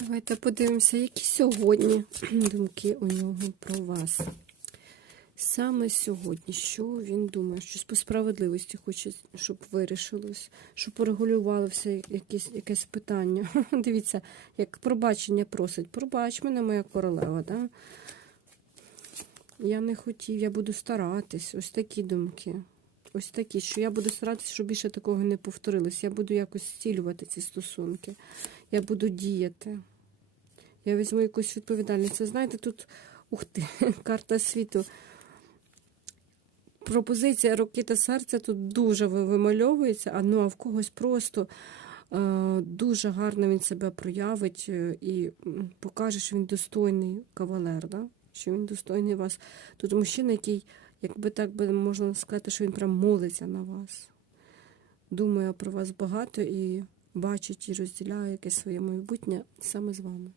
Давайте подивимося, які сьогодні думки у нього про вас. Саме сьогодні, що він думає, щось по справедливості хоче, щоб вирішилось, щоб порегулювалося якесь, якесь питання. Дивіться, як пробачення просить. Пробач мене, моя королева, да? Я не хотів, я буду старатись. Ось такі думки. Ось такі, що я буду старатися, щоб більше такого не повторилось. Я буду якось зцілювати ці стосунки. Я буду діяти. Я візьму якусь відповідальність. Ви знаєте, тут ух ти, карта світу. Пропозиція руки та серця тут дуже вимальовується, а ну а в когось просто е, дуже гарно він себе проявить е, і покаже, що він достойний кавалер, да? Що він достойний вас. Тут мужчина, який, якби так би можна сказати, що він прям молиться на вас. Думає про вас багато і бачить і розділяє якесь своє майбутнє саме з вами.